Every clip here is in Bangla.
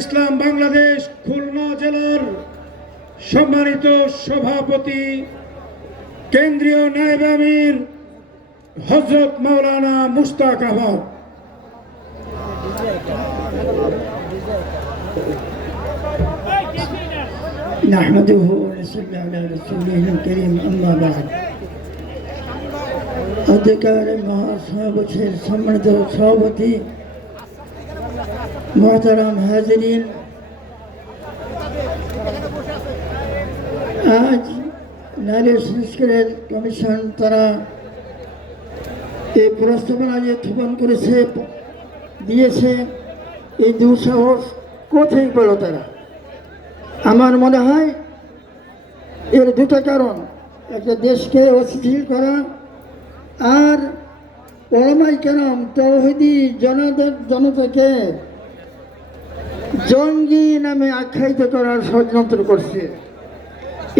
ইসলাম বাংলাদেশ খুলনা জেলার সম্মানিত সভাপতি কেন্দ্রীয় নায়েবে আমির হযরত মাওলানা মুশতাক আহমদ, নাহমাদুহু ওয়া নুসাল্লি আলা রাসূলিহিল কারীম, আম্মা বা'দ। অধ্যক্ষের মহাসভাপতির সম্মানিত সভাপতি, মুহতারাম হাজিরিন, আজ নারী সংস্কারের কমিশন তারা এই প্রস্তাবনা যে উত্থাপন করেছে দিয়েছে, এই দুঃসাহস কোথায় পেল তারা? আমার মনে হয় এর দুটো কারণ, একটা দেশকে অস্থিতিশীল করা, আর ওলামায়ে কেরাম তাওহীদি জনতাকে জঙ্গি নামে আখ্যায়িত করার ষড়যন্ত্র করছে।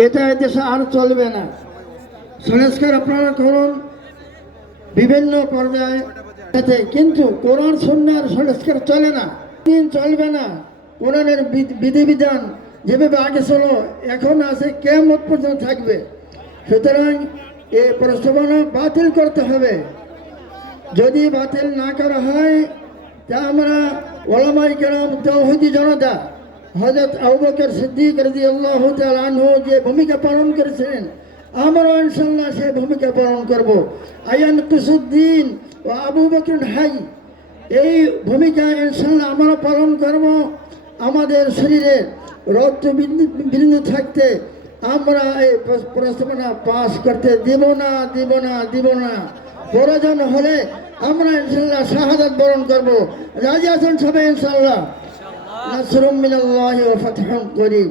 এটা দেশে আর চলবে না। সংস্কার আপনারা করুন বিভিন্ন পর্যায়ে, কিন্তু কোরআন সুন্নাহর সংস্কার চলে না, দিন চলবে না। কোরআনের বিধিবিধান যেভাবে আগে চলো এখন আছে, কিয়ামত পর্যন্ত থাকবে। সুতরাং এই প্রস্তাবনা বাতিল করতে হবে। যদি বাতিল না করা হয় তা আমরা ওলামায়ে কেরাম তাওহীদি জনতা হযরত আবু বকর সিদ্দিক রাদিয়াল্লাহু তাআলা আনহু যে ভূমিকা পালন করেছিলেন, আমরা ইনশাআল্লাহ সেই ভূমিকা পালন করব। আয়ান কুসুদ্দিন ও আবু বকর হাই, এই ভূমিকা ইনশাআল্লাহ আমরা পালন করব। আমাদের শরীরে রক্ত বিন্দু থাকতে আমরা এই প্রস্তাবনা পাস করতে দিব না। প্রয়োজন হলে আমরা ইনশাআল্লাহ শাহাদাত বরণ করব। রাজি আছেন সবাই ইনশাআল্লাহ? নাসরুম মিনাল্লাহি ওয়া ফাতহুন করিম।